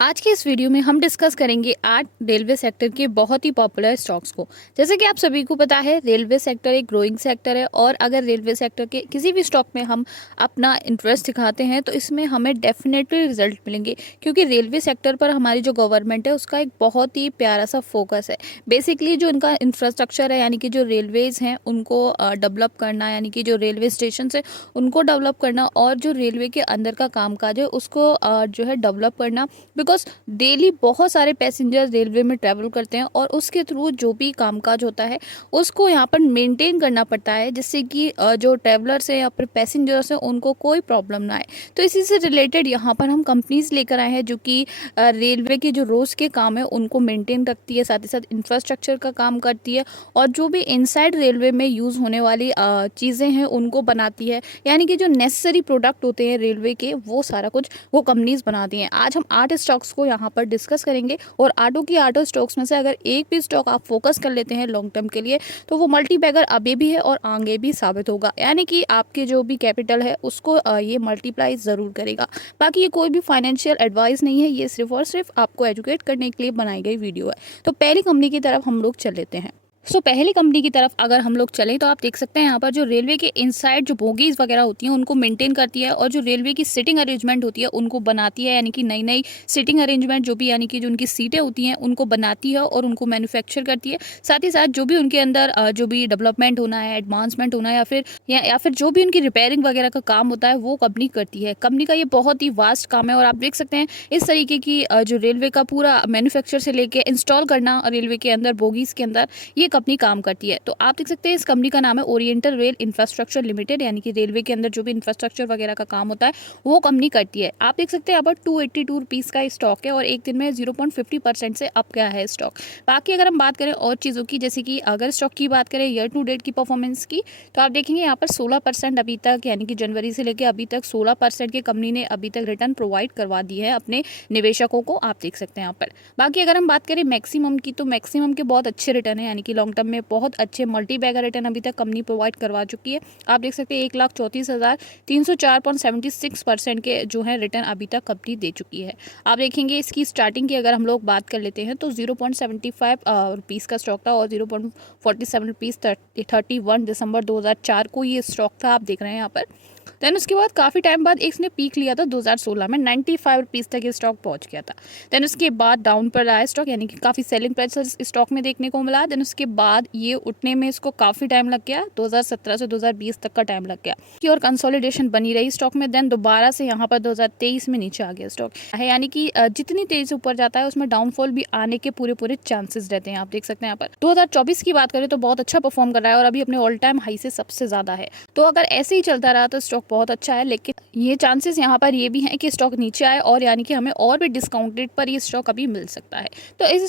आज के इस वीडियो में हम डिस्कस करेंगे 8 रेलवे सेक्टर के बहुत ही पॉपुलर स्टॉक्स को। जैसे कि आप सभी को पता है, रेलवे सेक्टर एक ग्रोइंग सेक्टर है और अगर रेलवे सेक्टर के किसी भी स्टॉक में हम अपना इंटरेस्ट दिखाते हैं तो इसमें हमें डेफिनेटली रिजल्ट मिलेंगे, क्योंकि रेलवे सेक्टर पर हमारी जो गवर्नमेंट है उसका एक बहुत ही प्यारा सा फोकस है। बेसिकली जो इनका इंफ्रास्ट्रक्चर है, यानी कि जो रेलवेज हैं उनको डेवलप करना, यानी कि जो रेलवे स्टेशन है उनको डेवलप करना और जो रेलवे के अंदर का कामकाज है उसको जो है डेवलप करना। बिकॉज डेली बहुत सारे पैसेंजर रेलवे में ट्रैवल करते हैं और उसके थ्रू जो भी कामकाज होता है उसको यहाँ पर मेंटेन करना पड़ता है, जिससे कि जो ट्रैवलर्स हैं या फिर पैसेंजर्स हैं उनको कोई प्रॉब्लम ना आए। तो इसी से रिलेटेड यहाँ पर हम कंपनीज लेकर आए हैं जो कि रेलवे के जो रोज़ के काम है उनको मेंटेन रखती है, साथ ही साथ इंफ्रास्ट्रक्चर का काम करती है और जो भी इनसाइड रेलवे में यूज़ होने वाली चीज़ें हैं उनको बनाती है। यानी कि जो नेसेसरी प्रोडक्ट होते हैं रेलवे के, वो सारा कुछ वो कंपनीज बनाती हैं। आज हम 8 स्टॉक्स को यहाँ पर डिस्कस करेंगे और आठों की आठों स्टॉक्स में से अगर एक भी स्टॉक आप फोकस कर लेते हैं लॉन्ग टर्म के लिए तो वो मल्टी बैगर अभी भी है और आगे भी साबित होगा। यानी कि आपके जो भी कैपिटल है उसको ये मल्टीप्लाई ज़रूर करेगा। बाकी ये कोई भी फाइनेंशियल एडवाइस नहीं है, ये सिर्फ और सिर्फ आपको एजुकेट करने के लिए बनाई गई वीडियो है। तो पहली कंपनी की तरफ हम लोग चल लेते हैं। पहली कंपनी की तरफ अगर हम लोग चलें तो आप देख सकते हैं यहाँ पर जो रेलवे के इनसाइड जो बोगीज वगैरह होती हैं उनको मेंटेन करती है और जो रेलवे की सीटिंग अरेंजमेंट होती है उनको बनाती है। यानी कि नई नई सीटिंग अरेंजमेंट जो भी, यानी कि जो उनकी सीटें होती हैं उनको बनाती है और उनको मैन्युफैक्चर करती है। साथ ही साथ जो भी उनके अंदर जो भी डेवलपमेंट होना है, एडवांसमेंट होना है या फिर जो भी उनकी रिपेयरिंग वगैरह का काम होता है वो कंपनी करती है। कंपनी का ये बहुत ही वास्ट काम है और आप देख सकते हैं इस तरीके की जो रेलवे का पूरा मैन्युफैक्चर से लेके इंस्टॉल करना रेलवे के अंदर बोगीज के अंदर ये कंपनी काम करती है। तो आप देख सकते हैं इस कंपनी का नाम है ओरिएंटल रेल इंफ्रास्ट्रक्चर लिमिटेड, यानी कि रेलवे के अंदर जो भी इंफ्रास्ट्रक्चर वगैरह का काम होता है वो कंपनी करती है। आप देख सकते हैं यहाँ पर 282 रुपीज़ का स्टॉक है और एक दिन में 0.50% से अप गया है स्टॉक। बाकी अगर हम बात करें और चीज़ों की, जैसे कि अगर स्टॉक की बात करें ईयर टू डेट की परफॉर्मेंस की, तो आप देखेंगे यहाँ पर 16% अभी तक, यानी कि जनवरी से लेकर अभी तक 16% की कंपनी ने अभी तक रिटर्न प्रोवाइड करवा दी है अपने निवेशकों को। आप देख सकते हैं यहाँ पर। बाकी अगर हम बात करें मैक्सिमम की, तो मैक्सिमम के बहुत अच्छे रिटर्न है, यानी कि लॉन्ग टर्म में बहुत अच्छे मल्टी बैगर रिटर्न अभी तक कंपनी प्रोवाइड करवा चुकी है। आप देख सकते हैं 1,34,304.76% के जो है रिटर्न अभी तक कंपनी दे चुकी है। आप देखेंगे इसकी स्टार्टिंग की अगर हम लोग बात कर लेते हैं तो 0.75 रुपीज़ का स्टॉक था और 0.47 रुपीज़ 31 दिसंबर 2004 को ये स्टॉक था। आप देख रहे हैं यहाँ पर। देन उसके बाद काफ़ी टाइम बाद इसने पीक लिया था 2016 में, 95 रुपीज़ तक ये स्टॉक पहुंच गया था। देन उसके बाद डाउन पर रहा स्टॉक, यानी कि काफ़ी सेलिंग प्राइस स्टॉक में देखने को मिला। देन उसके बाद ये उठने में इसको काफ़ी टाइम लग गया, 2017 से 2020 तक का टाइम लग गया कि और कंसोलिडेशन बनी रही स्टॉक में। देन दोबारा से यहाँ पर 2023 में नीचे आ गया स्टॉक है, यानी कि जितनी तेज़ी से ऊपर जाता है उसमें डाउनफॉल भी आने के पूरे चांसेस रहते हैं। आप देख सकते हैं यहाँ पर 2024 की बात करें तो बहुत अच्छा परफॉर्म कर रहा है और अभी अपने ऑल टाइम हाई से सबसे ज़्यादा है। तो अगर ऐसे ही चलता रहा तो स्टॉक बहुत अच्छा है, लेकिन ये चांसेस यहाँ पर ये भी हैं कि स्टॉक नीचे आए और यानी कि हमें और भी डिस्काउंटेड पर ये स्टॉक अभी मिल सकता है। तो ऐसे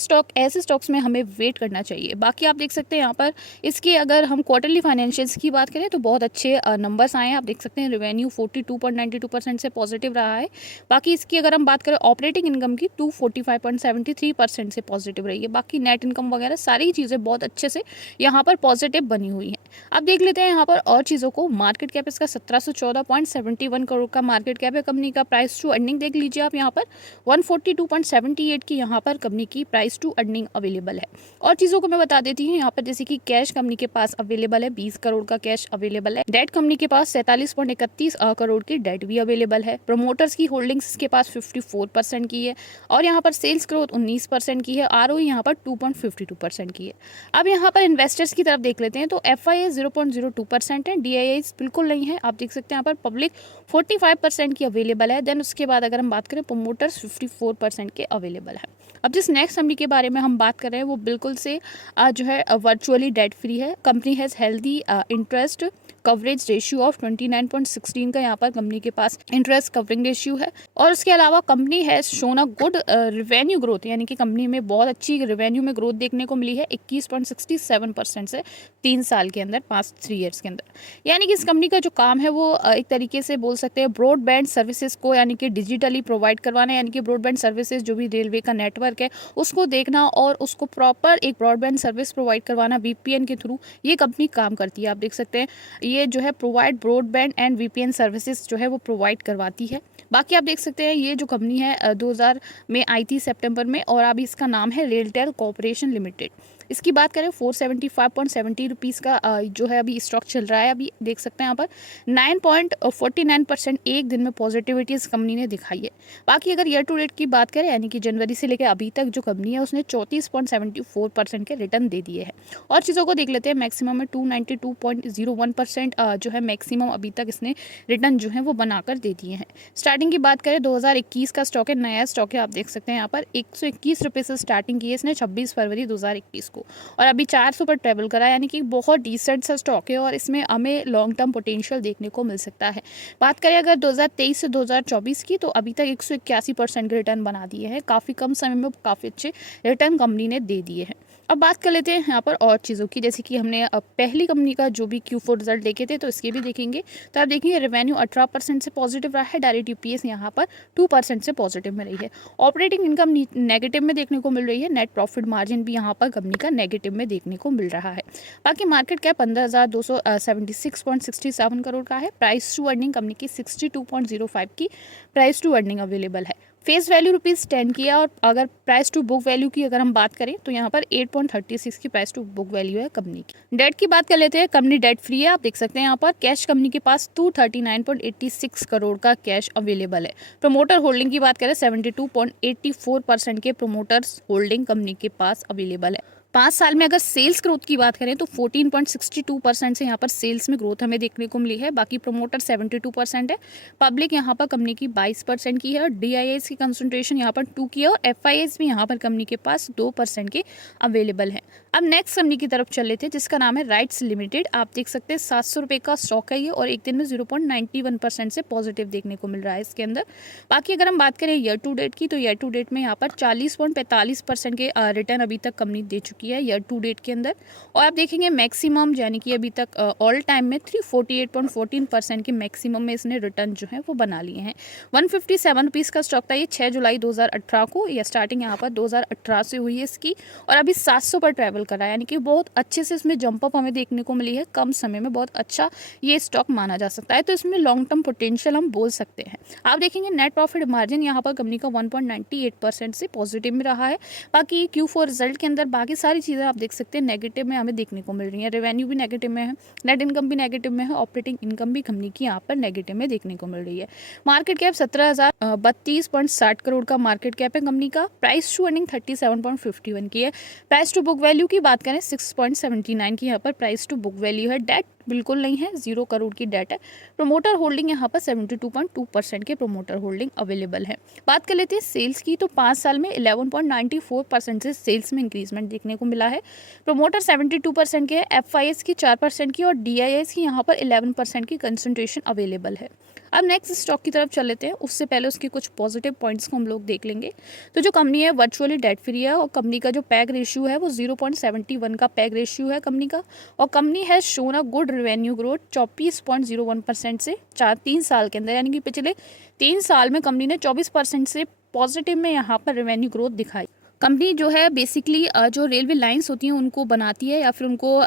स्टॉक्स में हमें वेट करना चाहिए। बाकी आप देख सकते हैं यहाँ पर इसकी अगर हम क्वार्टरली फाइनेंशियल्स की बात करें तो बहुत अच्छे नंबर्स आए हैं। आप देख सकते हैं रेवेन्यू 42.92% से पॉजिटिव रहा है। बाकी इसकी अगर हम बात करें ऑपरेटिंग इनकम की 245.73% से पॉजिटिव रही है। बाकी नेट इनकम वगैरह सारी चीज़ें बहुत अच्छे से यहाँ पर पॉजिटिव बनी हुई हैं। अब देख लेते हैं यहाँ पर और चीज़ों को। मार्केट कैप इसका 1714.71 करोड़ का मार्केट कैप है। कंपनी का प्राइस टू अर्निंग देख लीजिए आप, यहाँ पर 142.78 की यहाँ पर कंपनी की प्राइस टू अर्निंग अवेलेबल है। और चीज़ों को मैं बता देती हूँ यहाँ पर, जैसे कि कैश कंपनी के पास अवेलेबल है 20 करोड़ का कैश अवेलेबल है। डेट कंपनी के पास 47.31 करोड़ की डेट भी अवेलेबल है। प्रोमोटर्स की होल्डिंग्स के पास 54% की है और यहाँ पर सेल्स ग्रोथ 19% की है। ROE यहाँ पर 2.52% की है। अब यहाँ पर इन्वेस्टर्स की तरफ देख लेते हैं तो FII 0.02% है, DII बिल्कुल नहीं है। आप देख सकते हैं यहाँ पर पब्लिक 45% की अवेलेबल है। देन उसके बाद अगर हम बात करें प्रोमोटर्स 54% के अवेलेबल है। अब जिस नेक्स्ट कंपनी के बारे में हम बात कर रहे हैं वो बिल्कुल से जो है वर्चुअली डेट फ्री है। Company has healthy interest coverage ratio of 29.16 का यहाँ पर कंपनी के पास इंटरेस्ट कवरिंग रेशियो है। और उसके अलावा company has shown a good revenue growth, यानी कि कंपनी में बहुत अच्छी रिवेन्यू में ग्रोथ देखने को मिली है 21.67% से 3 साल के अंदर, 3 ईयर्स के अंदर। यानी कि इस कंपनी का जो काम है वो एक तरीके से बोल सकते हैं ब्रॉडबैंड सर्विसेज को यानी कि डिजिटली प्रोवाइड करवाना, यानी कि ब्रॉडबैंड सर्विसेज जो भी रेलवे का नेटवर्क है उसको देखना और उसको प्रॉपर एक ब्रॉडबैंड सर्विस प्रोवाइड करवाना VPN के थ्रू, ये कंपनी काम करती है। आप देख सकते हैं ये जो है provide broadband and VPN services जो है वो प्रोवाइड करवाती है। बाकी आप देख सकते हैं ये जो कंपनी है 2000 में आई थी सितंबर में, और अभी इसका नाम है रेलटेल कॉर्पोरेशन लिमिटेड। इसकी बात करें 475.70 रुपीज़ का जो है अभी स्टॉक चल रहा है। अभी देख सकते हैं यहाँ पर 9.49% एक दिन में पॉजिटिविटी इस कंपनी ने दिखाई है। बाकी अगर ईयर टू डेट की बात करें यानी कि जनवरी से लेकर अभी तक जो कंपनी है उसने 34.74% के रिटर्न दे दिए हैं। और चीज़ों को देख लेते हैं, मैक्सिमम में 292.01% जो है मैक्सिमम अभी तक इसने रिटर्न जो है वो बनाकर दे दिए हैं। स्टार्टिंग की बात करें 2021 का स्टॉक है, नया स्टॉक है। आप देख सकते हैं यहाँ पर 121 रुपये से स्टार्टिंग की है इसने 26 फरवरी 2021 को, और अभी 400 पर ट्रेवल करा, यानी कि बहुत डिसेंट सा स्टॉक है और इसमें हमें लॉन्ग टर्म पोटेंशियल देखने को मिल सकता है। बात करें अगर 2023 से 2024 की, तो अभी तक 181% के रिटर्न बना दिए हैं। काफ़ी कम समय में काफ़ी अच्छे रिटर्न कंपनी ने दे दिए हैं। अब बात कर लेते हैं यहाँ पर और चीज़ों की, जैसे कि हमने पहली कंपनी का जो भी Q4 रिजल्ट देखे थे तो इसके भी देखेंगे। तो आप देखेंगे रेवेन्यू 18% से पॉजिटिव रहा है, डायरेक्ट यूपीएस यहाँ पर 2% से पॉजिटिव में रही है। ऑपरेटिंग इनकम नेगेटिव में देखने को मिल रही है, नेट प्रॉफिट मार्जिन भी यहाँ पर कंपनी का नेगेटिव में देखने को मिल रहा है। बाकी मार्केट कैप 15,276.67 करोड़ का है। प्राइस टू अर्निंग कंपनी की 62.05 की प्राइस टू अर्निंग अवेलेबल है। फेस वैल्यू ₹10 की है, और अगर प्राइस टू बुक वैल्यू की अगर हम बात करें तो यहाँ पर 8.36 की प्राइस टू बुक वैल्यू है कंपनी की। डेट की बात कर लेते हैं, कंपनी डेट फ्री है। आप देख सकते हैं यहाँ पर कैश कंपनी के पास 239.86 करोड़ का कैश अवेलेबल है। प्रमोटर होल्डिंग की बात करें 72.84% के प्रोमोटर्स होल्डिंग कंपनी के पास अवेलेबल है। 5 साल में अगर सेल्स ग्रोथ की बात करें तो 14.62% से यहाँ पर सेल्स में ग्रोथ हमें देखने को मिली है। बाकी प्रोमोटर 72% है, पब्लिक यहाँ पर कंपनी की 22% की है, और डीआईएस की कंसंट्रेशन यहाँ पर 2 की है, और एफआईएस भी यहाँ पर कंपनी के पास 2% के अवेलेबल है। अब नेक्स्ट कंपनी की तरफ चल लेते हैं जिसका नाम है राइट्स लिमिटेड। आप देख सकते हैं 700 रुपये का स्टॉक है ये, और एक दिन में 0.91% से पॉजिटिव देखने को मिल रहा है इसके अंदर। बाकी अगर हम बात करें ईयर टू डेट की, तो ईयर टू डेट में यहाँ पर 40.45% के रिटर्न अभी तक कंपनी दे चुकी है ईयर टू डेट के अंदर। और आप देखेंगे मैक्सिमम यानी कि अभी तक ऑल टाइम में 348.14% के मैक्सिमम में इसने रिटर्न जो है वो बना लिए हैं। 157 रुपीज़ का स्टॉक था ये 6 जुलाई 2018 को, या स्टार्टिंग यहाँ पर 2018 से हुई है इसकी, और अभी 700 पर ट्रैवल करा, यानी कि बहुत अच्छे से इसमें जंप अप हमें देखने को मिली है। कम समय में बहुत अच्छा ये स्टॉक माना जा सकता है, तो इसमें लॉन्ग टर्म पोटेंशियल हम बोल सकते हैं। आप देखेंगे नेट प्रॉफिट मार्जिन यहाँ पर कंपनी का 1.98% से पॉजिटिव में रहा है। बाकी Q4 रिजल्ट के अंदर बाकी सारी चीज़ें आप देख सकते हैं नेगेटिव में हमें देखने को मिल रही है। रेवेन्यू भी नेगेटिव में है, नेट इनकम भी नेगेटिव में है, ऑपरेटिंग इनकम भी कंपनी की यहाँ पर नेगेटिव में देखने को मिल रही है। मार्केट कैप 17,032.60 करोड़ का मार्केट कैप है कंपनी का। प्राइस टू अर्निंग 37.51 की है। प्राइस टू बुक वैल्यू की बात करें 6.79 की यहाँ पर प्राइस टू बुक वैल्यू है। डेट बिल्कुल नहीं है, 0 करोड़ की डेट है। प्रोमोटर होल्डिंग यहाँ पर 72.2% के प्रोमोटर होल्डिंग अवेलेबल है। बात कर लेते हैं सेल्स की, तो 5 साल में 11.94% से सेल्स में इंक्रीजमेंट देखने को मिला है। प्रोमोटर 72% के, एफआईएस की 4% की, और डीआईएस की यहाँ पर 11% की कंसंट्रेशन अवेलेबल है। अब नेक्स्ट स्टॉक की तरफ चल लेते हैं, उससे पहले उसके कुछ पॉजिटिव पॉइंट्स को हम लोग देख लेंगे। तो जो कंपनी है वर्चुअली डेट फ्री है, और कंपनी का जो पैग रेशियो है वो 0.71 का पैग रेशियो है कंपनी का, और कंपनी है shown a good revenue growth 24.01% से 3 साल के अंदर, यानी कि पिछले 3 साल में कंपनी ने 24% से पॉजिटिव में यहाँ पर रेवेन्यू ग्रोथ दिखाई। कंपनी जो है बेसिकली जो रेलवे लाइंस होती हैं उनको बनाती है या फिर उनको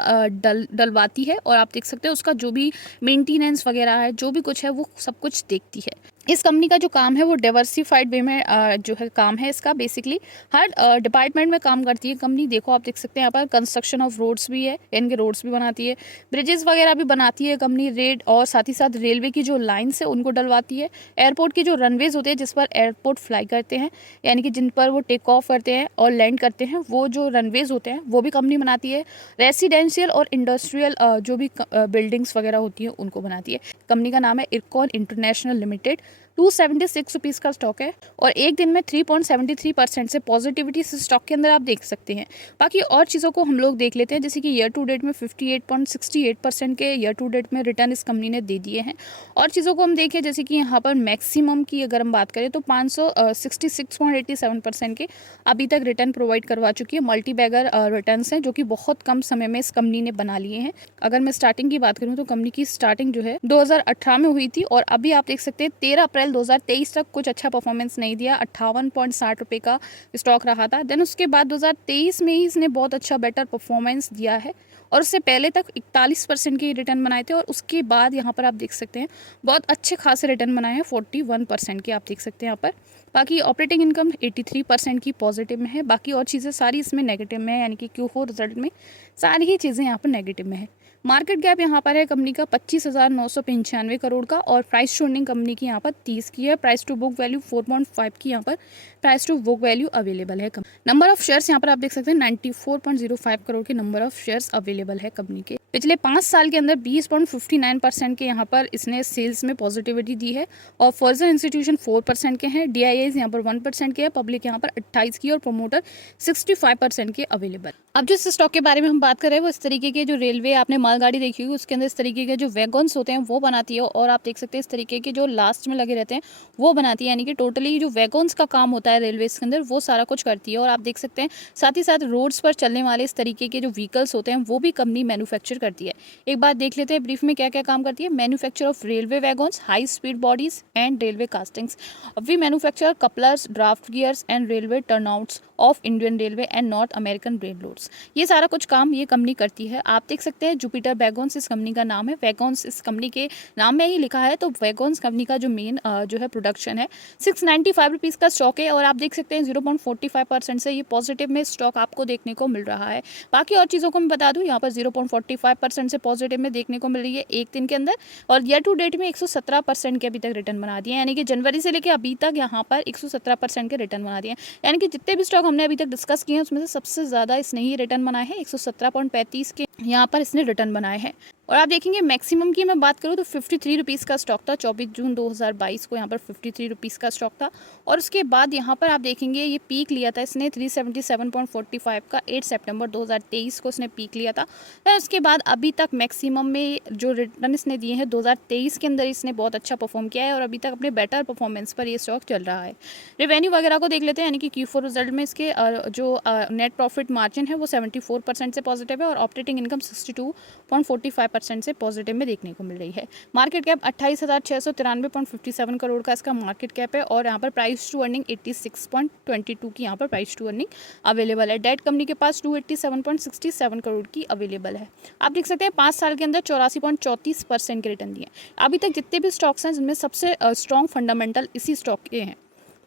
डलवाती है, और आप देख सकते हैं उसका जो भी मेंटेनेंस वगैरह है, जो भी कुछ है वो सब कुछ देखती है। इस कंपनी का जो काम है वो डाइवर्सिफाइड वे में जो है काम है इसका, बेसिकली हर डिपार्टमेंट में काम करती है कंपनी। देखो आप देख सकते हैं यहाँ पर कंस्ट्रक्शन ऑफ रोड्स भी है, इनके रोड्स भी बनाती है, ब्रिजेस वगैरह भी बनाती है कंपनी रेड, और साथ ही साथ रेलवे की जो लाइन्स है उनको डलवाती है। एयरपोर्ट के जो रनवेज होते हैं जिस पर एयरपोर्ट फ्लाई करते हैं, यानी कि जिन पर वो टेक ऑफ करते हैं और लैंड करते हैं, वो जो रनवेज होते हैं वो भी कंपनी बनाती है। रेसिडेंशियल और इंडस्ट्रियल जो भी बिल्डिंग्स वगैरह होती हैं उनको बनाती है। कंपनी का नाम है इरकॉन इंटरनेशनल लिमिटेड। 276 रुपीज़ का स्टॉक है, और एक दिन में 3.73% से पॉजिटिविटी इस स्टॉक के अंदर आप देख सकते हैं। बाकी और चीज़ों को हम लोग देख लेते हैं, जैसे कि ईयर टू डेट में 58.68% के ईयर टू डेट में रिटर्न इस कंपनी ने दे दिए हैं। और चीज़ों को हम देखें, जैसे कि यहाँ पर मैक्सिमम की अगर हम बात करें तो 566.87% के अभी तक रिटर्न प्रोवाइड करवा चुकी है। मल्टी बैगर रिटर्न्स हैं जो कि बहुत कम समय में इस कंपनी ने बना लिए हैं। अगर मैं स्टार्टिंग की बात करूँ तो कंपनी की स्टार्टिंग जो है 2018 में हुई थी, और अभी आप देख सकते हैं 13 अप्रैल अप्रैल 2023 तक कुछ अच्छा परफॉर्मेंस नहीं दिया, 58.60 रुपये का स्टॉक रहा था। देन उसके बाद 2023 में ही इसने बहुत अच्छा बेटर परफॉर्मेंस दिया है और उससे पहले तक 41% के रिटर्न बनाए थे और उसके बाद यहाँ पर आप देख सकते हैं बहुत अच्छे खासे रिटर्न बनाए हैं 41% के, आप देख सकते हैं यहाँ पर। बाकी ऑपरेटिंग इनकम 83% की पॉजिटिव में है, बाकी और चीज़ें सारी इसमें नेगेटिव में है, यानी कि Q4 रिजल्ट में सारी ही चीज़ें यहाँ पर नेगेटिव में है। मार्केट कैप यहाँ पर है कंपनी का 25,995 करोड़ का और प्राइस टू अर्निंग कंपनी की यहाँ पर 30 की है। प्राइस टू बुक वैल्यू 4.5 की यहाँ पर price to book value available है। नंबर ऑफ शेयर्स यहाँ पर आप देख सकते हैं 94.05 करोड़ के नंबर ऑफ शेयर्स अवेलेबल है कंपनी के। पिछले 5 साल के अंदर 20.59% के यहाँ पर इसने सेल्स में पॉजिटिविटी दी है और फर्जर इंस्टीट्यूशन 4% के हैं, DIIs यहाँ पर 1% के हैं, पब्लिक यहाँ पर 28 की और प्रमोटर 65% के अवेलेबल। अब जिस स्टॉक के बारे में हम बात कर रहे हैं वो इस तरीके के, जो रेलवे आपने मालगाड़ी देखी होगी उसके अंदर इस तरीके के जो वैगन्स होते हैं वो बनाती है और आप देख सकते हैं इस तरीके के जो लास्ट में लगे रहते हैं वो बनाती है, यानी कि टोटली जो वैगन्स का काम होता है रेलवे के अंदर वो सारा कुछ करती है। और आप देख सकते हैं साथ ही साथ रोड्स पर चलने वाले इस तरीके के जो व्हीकल्स होते हैं वो भी कंपनी मैन्युफैक्चर करती है। एक बात देख लेते हैं ब्रीफ में क्या क्या काम करती है। Manufacture of railway wagons, high speed bodies and railway castings. We manufacture couplers, draft gears and railway turnouts of Indian railway and North American railroads. ये सारा कुछ काम ये कंपनी करती है। आप देख सकते हैं जुपिटर वैगन्स इस कंपनी का नाम है, वैगन्स इस कंपनी के नाम में ही लिखा है। तो वैगन्स कंपनी का जो मेन जो है प्रोडक्शन है 695 रुपीज़ का स्टॉक है और आप देख सकते हैं 0.45% से ये पॉजिटिव में स्टॉक आपको देखने को मिल रहा है। बाकी और चीज़ों को मैं बता दूं, यहाँ पर 0.45% से पॉजिटिव में देखने को मिल रही है एक दिन के अंदर और ईयर टू डेट में 117% के अभी तक रिटर्न बना दिए, यानी कि जनवरी से लेकर अभी तक यहाँ पर 117% के रिटर्न बना दिए। यानी कि जितने भी स्टॉक हमने अभी तक डिस्कस किए हैं उसमें से सबसे ज़्यादा इसने ही रिटर्न बनाए हैं, 117.35 के यहाँ पर इसने रिटर्न बनाए हैं। और आप देखेंगे मैक्सिमम की मैं बात करूँ तो 53 रुपीज़ का स्टॉक था 24 जून 2022 को, यहाँ पर 53 रुपीज़ का स्टॉक था। और उसके बाद यहाँ पर आप देखेंगे ये पीक लिया था इसने 377.45 का 8 सितंबर 2023 को इसने पीक लिया था। फिर उसके बाद अभी तक मैक्सिमम में जो रिटर्न इसने दिए हैं 2023 के अंदर इसने बहुत अच्छा परफॉर्म किया है और अभी तक अपने बेटर परफॉर्मेंस पर ये स्टॉक चल रहा है। रेवेन्यू वगैरह को देख लेते हैं, यानी कि Q4 रिजल्ट में इसके जो नेट प्रॉफिट मार्जिन है वो 74% से पॉजिटिव है और ऑपरेटिंग इनकम 62.45% से पॉजिटिव में देखने को मिल रही है। मार्केट कैप 28,693.57 करोड़ का इसका मार्केट कैप है और यहाँ पर प्राइस टू अर्निंग 86.22 की यहाँ पर प्राइस टू अर्निंग अवेलेबल है। डेट कंपनी के पास 287.67 करोड़ की अवेलेबल है। आप देख सकते हैं 5 साल के अंदर 84.34% के रिटर्न दिए। अभी तक जितने भी स्टॉक्स हैं जिनमें सबसे स्ट्रॉन्ग फंडामेंटल इसी स्टॉक के हैं।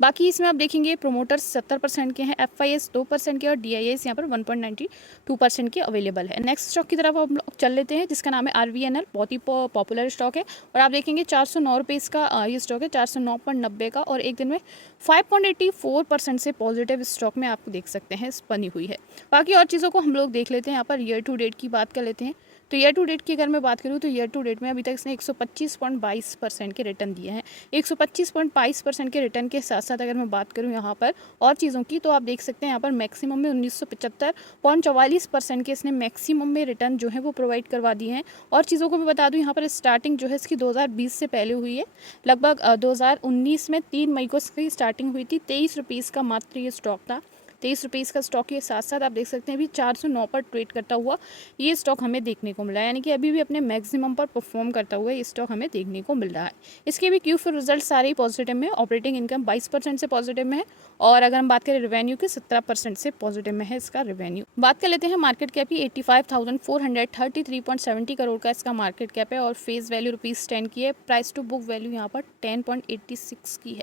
बाकी इसमें आप देखेंगे प्रोमोटर्स 70% के हैं, FIS 2% के और DIIs यहाँ पर 1.92% के अवेलेबल है। नेक्स्ट स्टॉक की तरफ हम लोग चल लेते हैं जिसका नाम है RVNL, बहुत ही पॉपुलर स्टॉक है और आप देखेंगे 409 रुपये इसका ये स्टॉक है, 409.90 का और एक दिन में 5.84% से पॉजिटिव स्टॉक में आप देख सकते हैं बनी हुई है। बाकी और चीज़ों को हम लोग देख लेते हैं। यहाँ पर ईयर टू डेट की बात कर लेते हैं। तो ईयर टू डेट की अगर मैं बात करूँ तो ईयर टू डेट में अभी तक इसने 125.22% के रिटर्न दिए हैं। 125.22% के रिटर्न के साथ साथ अगर मैं बात करूँ यहाँ पर और चीज़ों की तो आप देख सकते हैं यहाँ पर मैक्सिमम में 1975.44% के इसने मैक्सिमम में रिटर्न जो है वो प्रोवाइड करवा दिए हैं। और चीज़ों को मैं बता दूँ यहाँ पर स्टार्टिंग जो है इसकी 2020 से पहले हुई है, लगभग 2019 में 3 मई को इसकी स्टार्टिंग हुई थी। 23 रुपीज़ का मात्र ये स्टॉक था, 23 रुपीज़ का स्टॉक के साथ साथ आप देख सकते हैं अभी 409 पर ट्रेड करता हुआ ये स्टॉक हमें देखने को मिला है, यानी कि अभी भी अपने मैक्सिमम पर परफॉर्म करता हुआ ये स्टॉक हमें देखने को मिल रहा है। इसके भी Q4 रिजल्ट सारे ही पॉजिटिव में, ऑपरेटिंग इनकम 22% से पॉजिटिव में है और अगर हम बात करें रेवेन्यू की 17% से पॉजिटिव में है इसका रेवेन्यू। बात कर लेते हैं मार्केट कैप की, 85,433.70 करोड़ का इसका मार्केट कैप है और फेस वैल्यू ₹10 की है। प्राइस टू बुक वैल्यू यहाँ पर 10.86 की है।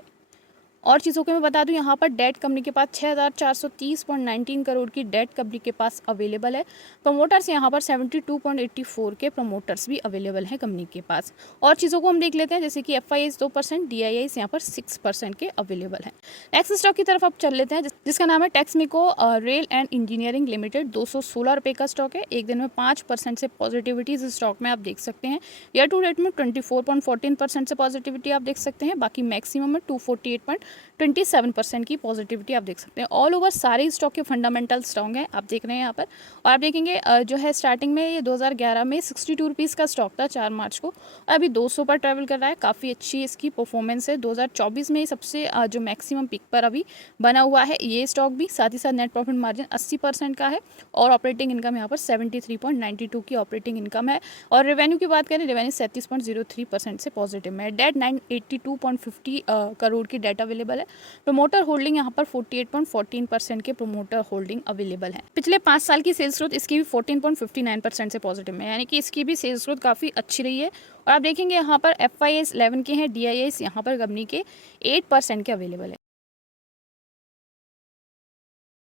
और चीज़ों के मैं बता दूं यहाँ पर डेट कंपनी के पास 6,430.19 करोड़ की डेट कंपनी के पास अवेलेबल है। प्रमोटर्स यहाँ पर 72.84 के प्रमोटर्स भी अवेलेबल हैं कंपनी के पास। और चीज़ों को हम देख लेते हैं जैसे कि FIS 2%, DIIs यहाँ पर 6% के अवेलेबल हैं। नेक्स्ट स्टॉक की तरफ अब चल लेते हैं जिसका नाम है Texmaco rail and engineering limited. 216 रुपये का स्टॉक है, एक दिन में 5% से पॉजिटिविटी इस स्टॉक में आप देख सकते हैं। ईयर टू डेट में 24.14% से पॉजिटिविटी आप देख सकते हैं, बाकी मैक्सिमम में 248. 27% की पॉजिटिविटी आप देख सकते हैं। ऑल ओवर सारे स्टॉक के फंडामेंटल स्ट्रॉन्ग हैं, आप देख रहे हैं यहाँ पर। और आप देखेंगे जो है स्टार्टिंग में ये 2011 में 62 रुपीज़ का स्टॉक था 4 मार्च को, और अभी 200 पर ट्रैवल कर रहा है। काफ़ी अच्छी इसकी परफॉर्मेंस है। 2024 में सबसे जो मैक्सिमम पिक पर अभी बना हुआ है ये स्टॉक भी। साथ ही साथ नेट प्रॉफिट मार्जिन 80% का है, और ऑपरेटिंग इनकम यहाँ पर 73.92 की ऑपरेटिंग इनकम है। और रेवेन्यू की बात करें, रेवेन्यू 37.03% से पॉजिटिव में है। डेट 982.50 करोड़ की डेट अवेलेबल है। प्रमोटर होल्डिंग यहाँ पर 48.14% के प्रमोटर होल्डिंग अवेलेबल है। पिछले 5 साल की सेल्स ग्रोथ इसकी भी 14.59% से पॉजिटिव में, यानी कि इसकी भी सेल्स ग्रोथ काफ़ी अच्छी रही है। और आप देखेंगे यहाँ पर FIIs 11 के हैं, DIIs यहाँ पर कंपनी के 8% के अवेलेबल है।